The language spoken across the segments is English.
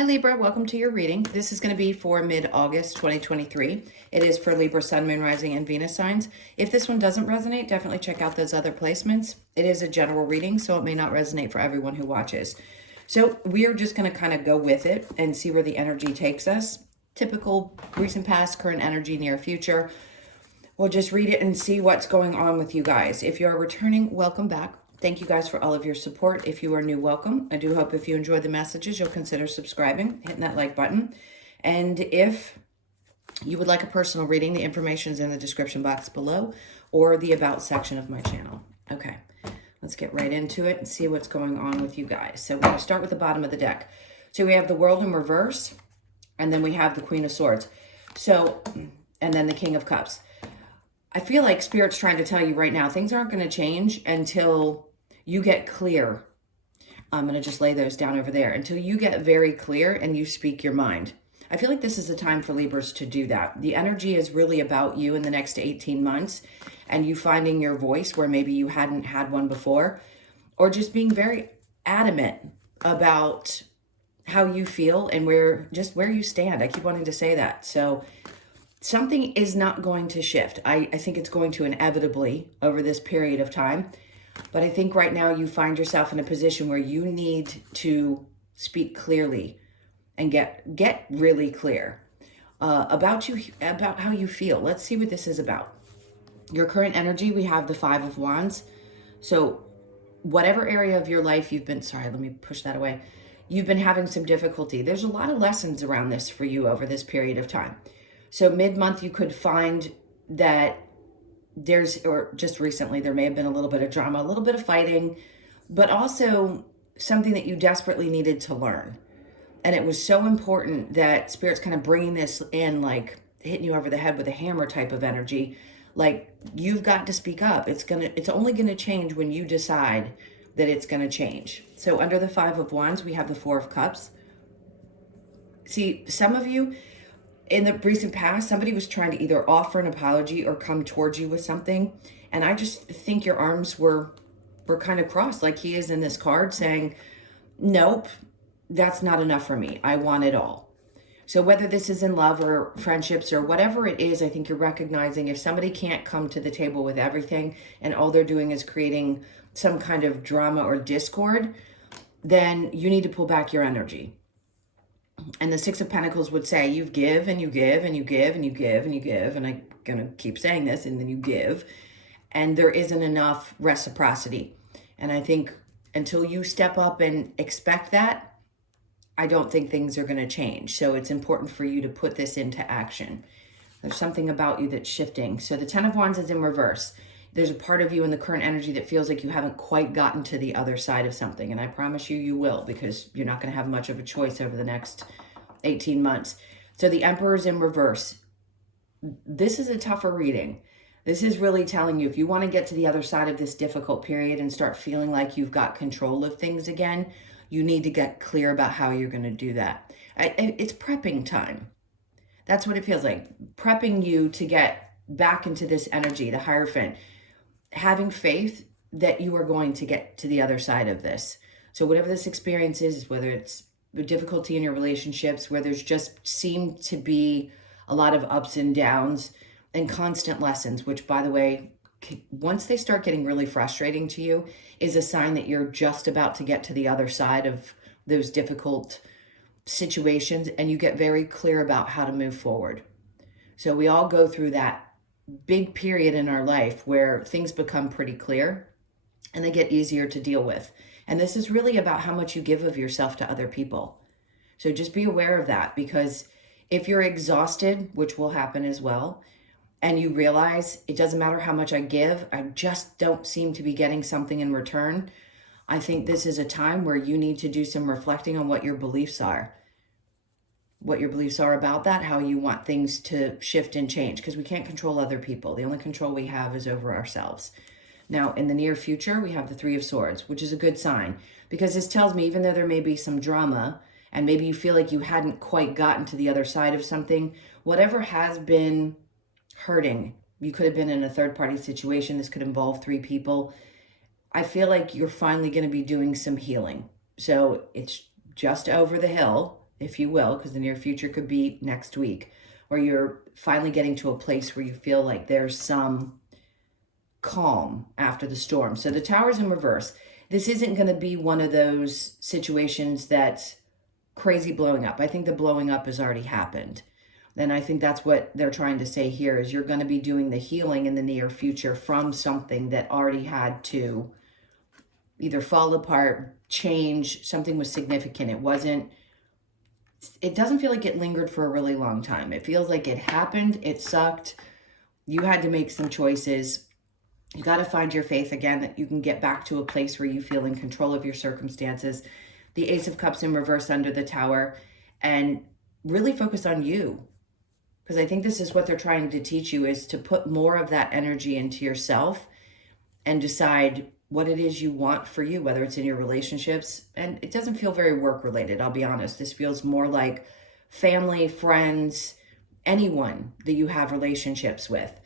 Hi Libra, welcome to your reading. This is going to be for mid-August 2023. It is for Libra, Sun, Moon, Rising, and Venus signs. If this one doesn't resonate, definitely check out those other placements. It is a general reading, so it may not resonate for everyone who watches. So we are just going to kind of go with it and see where the energy takes us. Typical recent past, current energy, near future. We'll just read it and see what's going on with you guys. If you are returning, welcome back. Thank you guys for all of your support. If you are new, welcome. I do hope if you enjoyed the messages, you'll consider subscribing, hitting that like button. And if you would like a personal reading, the information is in the description box below or the about section of my channel. Okay, let's get right into it and see what's going on with you guys. So we're going to start with the bottom of the deck. So we have the World in reverse, and then we have the Queen of Swords. So, and then the King of Cups. I feel like Spirit's trying to tell you right now, things aren't going to change until you get clear. I'm going to just lay those down over there. Until you get very clear and you speak your mind. I feel like this is the time for Libras to do that. The energy is really about you in the next 18 months and you finding your voice where maybe you hadn't had one before, or just being very adamant about how you feel and where you stand. I keep wanting to say that. So something is not going to shift. I think it's going to inevitably over this period of time. But I think right now you find yourself in a position where you need to speak clearly and get really clear about how you feel. Let's see what this is about. Your current energy, we have the Five of Wands. So whatever area of your life you've been, sorry, let me push that away. You've been having some difficulty. There's a lot of lessons around this for you over this period of time. So mid-month, you could find that or just recently, there may have been a little bit of drama, a little bit of fighting, but also something that you desperately needed to learn. And it was so important that Spirit's kind of bringing this in, like hitting you over the head with a hammer type of energy. Like, you've got to speak up. It's only going to change when you decide that it's going to change. So under the Five of Wands, we have the Four of Cups. See, some of you, in the recent past, somebody was trying to either offer an apology or come towards you with something. And I just think your arms were kind of crossed, like he is in this card saying, nope, that's not enough for me. I want it all. So whether this is in love or friendships or whatever it is, I think you're recognizing if somebody can't come to the table with everything and all they're doing is creating some kind of drama or discord, then you need to pull back your energy. And the Six of Pentacles would say, you give and you give and you give and you give and you give. And I'm going to keep saying this, and then you give. And there isn't enough reciprocity. And I think until you step up and expect that, I don't think things are going to change. So it's important for you to put this into action. There's something about you that's shifting. So the Ten of Wands is in reverse. There's a part of you in the current energy that feels like you haven't quite gotten to the other side of something. And I promise you, you will, because you're not going to have much of a choice over the next 18 months. So the Emperor's in reverse. This is a tougher reading. This is really telling you, if you want to get to the other side of this difficult period and start feeling like you've got control of things again, you need to get clear about how you're going to do that. It's prepping time. That's what it feels like. Prepping you to get back into this energy, the Hierophant. Having faith that you are going to get to the other side of this. So whatever this experience is, whether it's the difficulty in your relationships, where there's just seemed to be a lot of ups and downs and constant lessons, which, by the way, once they start getting really frustrating to you, is a sign that you're just about to get to the other side of those difficult situations and you get very clear about how to move forward. So we all go through that big period in our life where things become pretty clear and they get easier to deal with. And this is really about how much you give of yourself to other people. So just be aware of that, because if you're exhausted, which will happen as well, and you realize it doesn't matter how much I give, I just don't seem to be getting something in return, I think this is a time where you need to do some reflecting on what your beliefs are. What your beliefs are about that, how you want things to shift and change, because we can't control other people. The only control we have is over ourselves. Now, in the near future, we have the Three of Swords, which is a good sign, because this tells me even though there may be some drama and maybe you feel like you hadn't quite gotten to the other side of something, whatever has been hurting, you could have been in a third-party situation. This could involve three people. I feel like you're finally going to be doing some healing. So it's just over the hill. if you will, because the near future could be next week, where you're finally getting to a place where you feel like there's some calm after the storm. So the Tower's in reverse. This isn't going to be one of those situations that's crazy blowing up. I think the blowing up has already happened. And I think that's what they're trying to say here is you're going to be doing the healing in the near future from something that already had to either fall apart, change, something was significant. It doesn't feel like it lingered for a really long time. It feels like it happened, it sucked. You had to make some choices. You got to find your faith again, that you can get back to a place where you feel in control of your circumstances. The Ace of Cups in reverse under the Tower, and really focus on you. Because I think this is what they're trying to teach you, is to put more of that energy into yourself and decide what it is you want for you, whether it's in your relationships. And it doesn't feel very work related, I'll be honest. This feels more like family, friends, anyone that you have relationships with,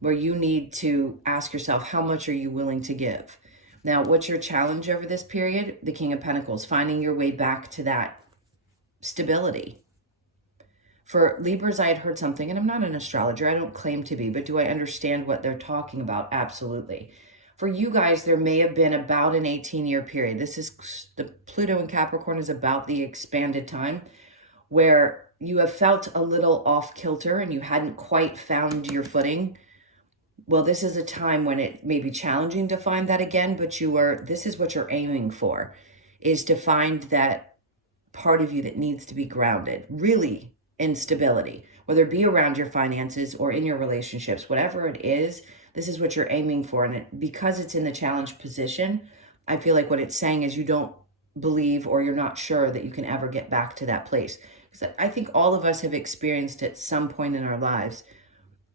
where you need to ask yourself, how much are you willing to give? Now, what's your challenge over this period? The King of Pentacles, finding your way back to that stability. For Libras, I had heard something, and I'm not an astrologer, I don't claim to be, but do I understand what they're talking about? Absolutely. For you guys, there may have been about an 18-year period. This is, the Pluto in Capricorn is about the expanded time, where you have felt a little off kilter and you hadn't quite found your footing. Well, this is a time when it may be challenging to find that again, but this is what you're aiming for, is to find that part of you that needs to be grounded, really in stability, whether it be around your finances or in your relationships, whatever it is, this is what you're aiming for. And because it's in the challenge position, I feel like what it's saying is you don't believe, or you're not sure that you can ever get back to that place. Because I think all of us have experienced at some point in our lives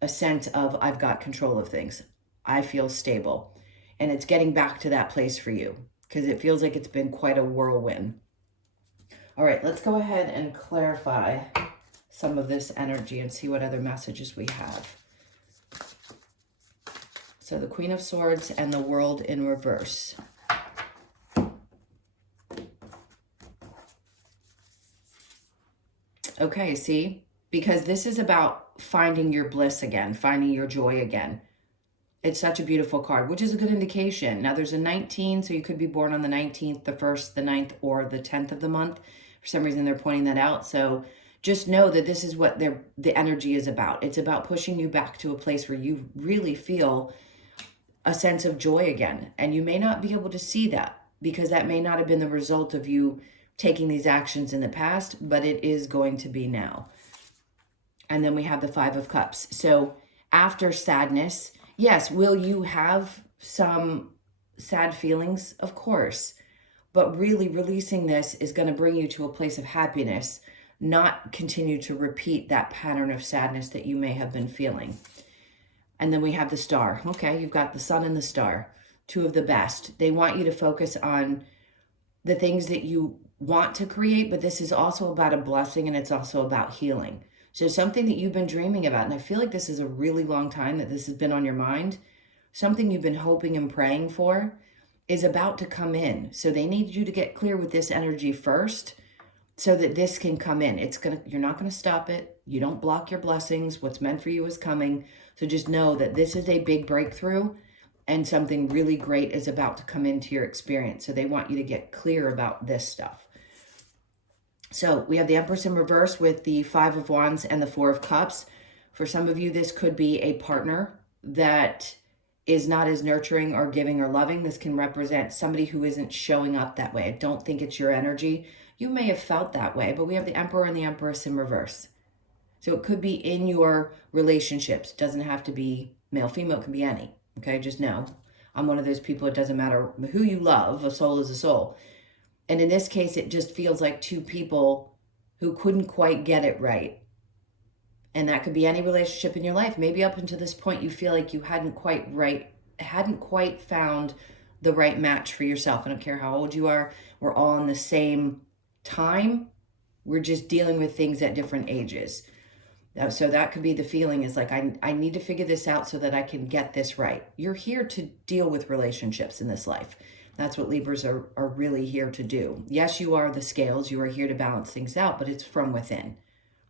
a sense of, I've got control of things. I feel stable. And it's getting back to that place for you, because it feels like it's been quite a whirlwind. All right, let's go ahead and clarify some of this energy and see what other messages we have. So the Queen of Swords and the World in reverse. Okay, see? Because this is about finding your bliss again, finding your joy again. It's such a beautiful card, which is a good indication. Now there's a 19, so you could be born on the 19th, the 1st, the 9th, or the 10th of the month. For some reason, they're pointing that out. So just know that this is what the energy is about. It's about pushing you back to a place where you really feel a sense of joy again. And you may not be able to see that, because that may not have been the result of you taking these actions in the past, but it is going to be now. And then we have the Five of Cups. So after sadness, yes, will you have some sad feelings? Of course. But really releasing this is going to bring you to a place of happiness, not continue to repeat that pattern of sadness that you may have been feeling. And then we have the Star. Okay, you've got the Sun and the Star, two of the best. They want you to focus on the things that you want to create, but this is also about a blessing, and it's also about healing. So something that you've been dreaming about, and I feel like this is a really long time that this has been on your mind, something you've been hoping and praying for is about to come in. So they need you to get clear with this energy first, so that this can come in. You're not going to stop it. You don't block your blessings. What's meant for you is coming. So just know that this is a big breakthrough, and something really great is about to come into your experience. So they want you to get clear about this stuff. So we have the Empress in reverse with the Five of Wands and the Four of Cups. For some of you, this could be a partner that is not as nurturing or giving or loving. This can represent somebody who isn't showing up that way. I don't think it's your energy. You may have felt that way, but we have the Emperor and the Empress in reverse. So it could be in your relationships. It doesn't have to be male, female, it can be any. Okay, just know. I'm one of those people, it doesn't matter who you love, a soul is a soul. And in this case, it just feels like two people who couldn't quite get it right. And that could be any relationship in your life. Maybe up until this point, you feel like you hadn't quite found the right match for yourself. I don't care how old you are. We're all in the same time. We're just dealing with things at different ages. So that could be the feeling, is like, I need to figure this out so that I can get this right. You're here to deal with relationships in this life. That's what Libras are really here to do. Yes, you are the scales. You are here to balance things out, but it's from within.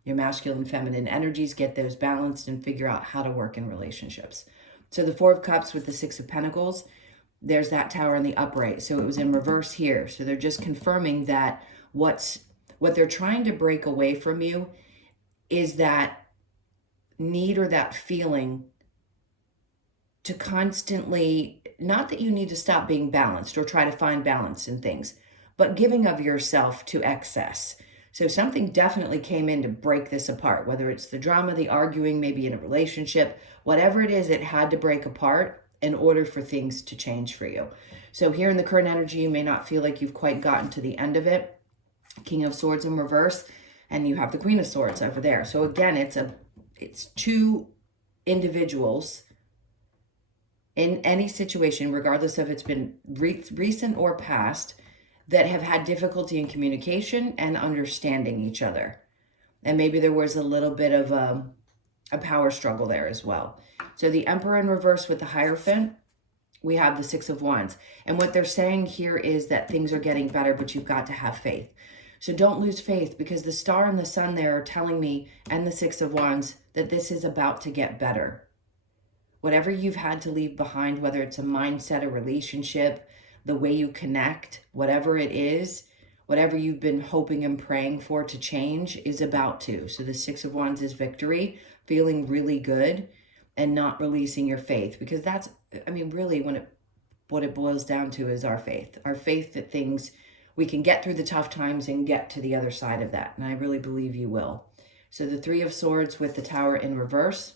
Your masculine and feminine energies, get those balanced and figure out how to work in relationships. So the Four of Cups with the Six of Pentacles, there's that Tower in the upright. So it was in reverse here. So they're just confirming that what they're trying to break away from you is that need or that feeling to constantly, not that you need to stop being balanced or try to find balance in things, but giving of yourself to excess. So something definitely came in to break this apart, whether it's the drama, the arguing, maybe in a relationship, whatever it is, it had to break apart in order for things to change for you. So here in the current energy, you may not feel like you've quite gotten to the end of it. King of Swords in reverse, and you have the Queen of Swords over there. So again, it's two individuals in any situation, regardless if it's been recent or past, that have had difficulty in communication and understanding each other. And maybe there was a little bit of a power struggle there as well. So the Emperor in reverse with the Hierophant, we have the Six of Wands. And what they're saying here is that things are getting better, but you've got to have faith. So don't lose faith, because the Star and the Sun there are telling me, and the Six of Wands, that this is about to get better. Whatever you've had to leave behind, whether it's a mindset, a relationship, the way you connect, whatever it is, whatever you've been hoping and praying for to change is about to. So the Six of Wands is victory, feeling really good and not releasing your faith, because that's, I mean, really what it boils down to is our faith that things, we can get through the tough times and get to the other side of that. And I really believe you will. So the Three of Swords with the Tower in reverse,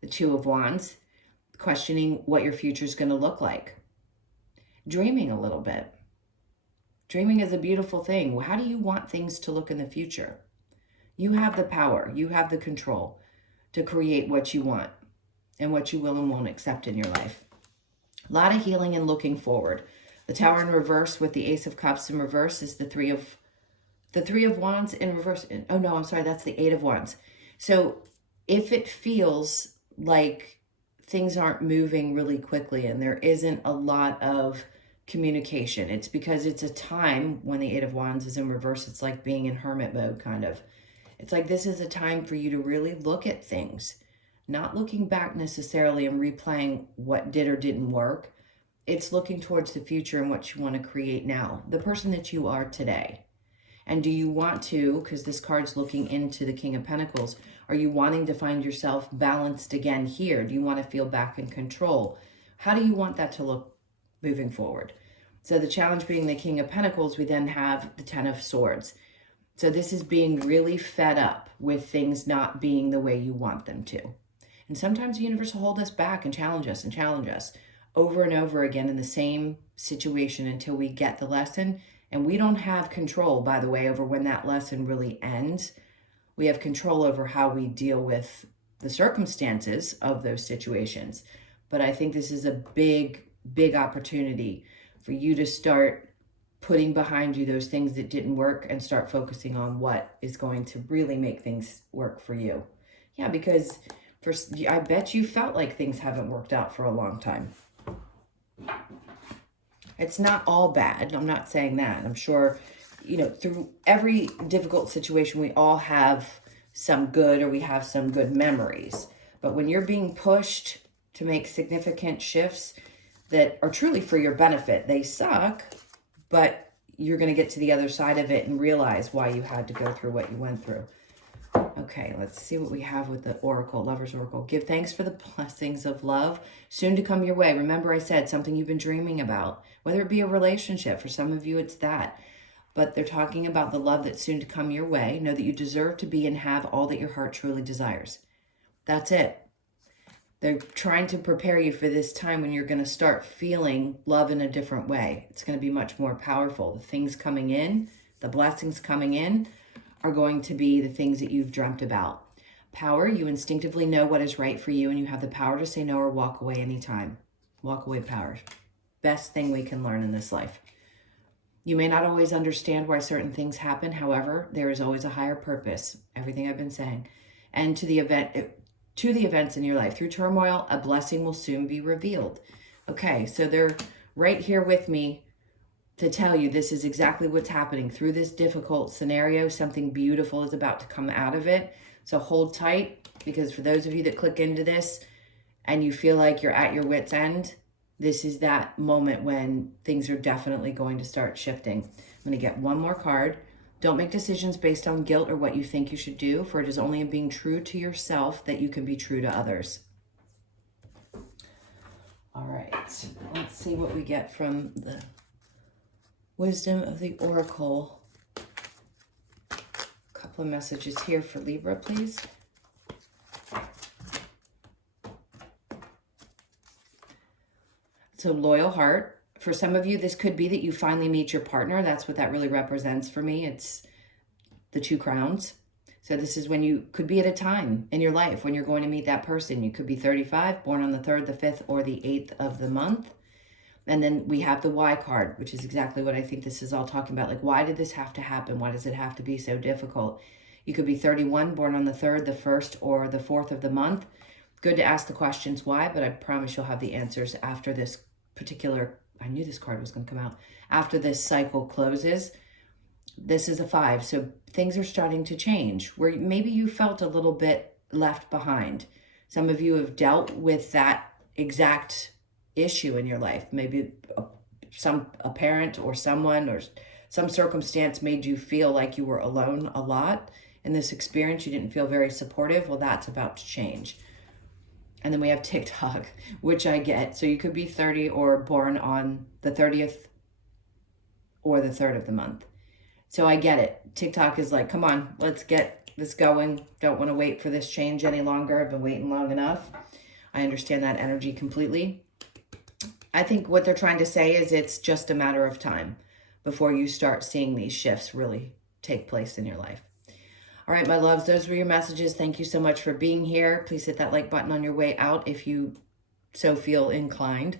the Two of Wands, questioning what your future is going to look like. Dreaming a little bit. Dreaming is a beautiful thing. How do you want things to look in the future? You have the power, you have the control to create what you want and what you will and won't accept in your life. A lot of healing and looking forward. The Tower in reverse with the Ace of Cups in reverse is the Three of Wands in reverse. Oh no, I'm sorry, that's the Eight of Wands. So if it feels like things aren't moving really quickly and there isn't a lot of communication, it's because it's a time when the Eight of Wands is in reverse. It's like being in hermit mode, kind of. It's like this is a time for you to really look at things, not looking back necessarily and replaying what did or didn't work. It's looking towards the future and what you want to create now, the person that you are today. And do you want to, because this card's looking into the King of Pentacles, are you wanting to find yourself balanced again here? Do you want to feel back in control? How do you want that to look moving forward? So the challenge being the King of Pentacles, we then have the Ten of Swords. So this is being really fed up with things not being the way you want them to. And sometimes the universe will hold us back and challenge us over and over again in the same situation until we get the lesson. And we don't have control, by the way, over when that lesson really ends. We have control over how we deal with the circumstances of those situations. But I think this is a big, big opportunity for you to start putting behind you those things that didn't work and start focusing on what is going to really make things work for you. Yeah, because I bet you felt like things haven't worked out for a long time. It's not all bad. I'm not saying that. I'm sure, through every difficult situation, we all have some good, or we have some good memories. But when you're being pushed to make significant shifts that are truly for your benefit, they suck, but you're going to get to the other side of it and realize why you had to go through what you went through. Okay, let's see what we have with the Oracle, Lover's Oracle. Give thanks for the blessings of love soon to come your way. Remember, I said something you've been dreaming about, whether it be a relationship. For some of you, it's that. But they're talking about the love that's soon to come your way. Know that you deserve to be and have all that your heart truly desires. That's it. They're trying to prepare you for this time when you're going to start feeling love in a different way. It's going to be much more powerful. The things coming in, the blessings coming in, are going to be the things that you've dreamt about. Power, you instinctively know what is right for you, and you have the power to say no or walk away anytime. Walk away power. Best thing we can learn in this life. You may not always understand why certain things happen. However, there is always a higher purpose. Everything I've been saying. And to the events in your life. Through turmoil, a blessing will soon be revealed. Okay, so they're right here with me to tell you this is exactly what's happening. Through this difficult scenario, something beautiful is about to come out of it. So hold tight, because for those of you that click into this and you feel like you're at your wit's end, this is that moment when things are definitely going to start shifting. I'm going to get one more card. Don't make decisions based on guilt or what you think you should do, for it is only in being true to yourself that you can be true to others. All right, let's see what we get from the Wisdom of the Oracle. A couple of messages here for Libra, please. So loyal heart. For some of you, this could be that you finally meet your partner. That's what that really represents for me. It's the 2 crowns. So this is when you could be at a time in your life when you're going to meet that person. You could be 35, born on the 3rd, the 5th, or the 8th of the month. And then we have the why card, which is exactly what I think this is all talking about. Like, why did this have to happen? Why does it have to be so difficult? You could be 31, born on the 3rd, the 1st, or the 4th of the month. Good to ask the questions why, but I promise you'll have the answers after this particular, I knew this card was going to come out, after this cycle closes. This is a 5, so things are starting to change, where maybe you felt a little bit left behind. Some of you have dealt with that exact issue in your life. Maybe a parent or someone or some circumstance made you feel like you were alone a lot in this experience. You didn't feel very supportive. Well, that's about to change. And then we have TikTok, which I get. So you could be 30 or born on the 30th or the 3rd of the month. So I get it. TikTok is like, come on, let's get this going. Don't want to wait for this change any longer. I've been waiting long enough. I understand that energy completely. I think what they're trying to say is it's just a matter of time before you start seeing these shifts really take place in your life. All right, my loves, those were your messages. Thank you so much for being here. Please hit that like button on your way out if you so feel inclined.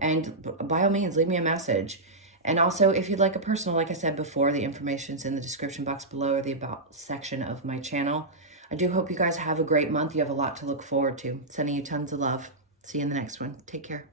And by all means, leave me a message. And also, if you'd like a personal, like I said before, the information's in the description box below or the About section of my channel. I do hope you guys have a great month. You have a lot to look forward to. Sending you tons of love. See you in the next one. Take care.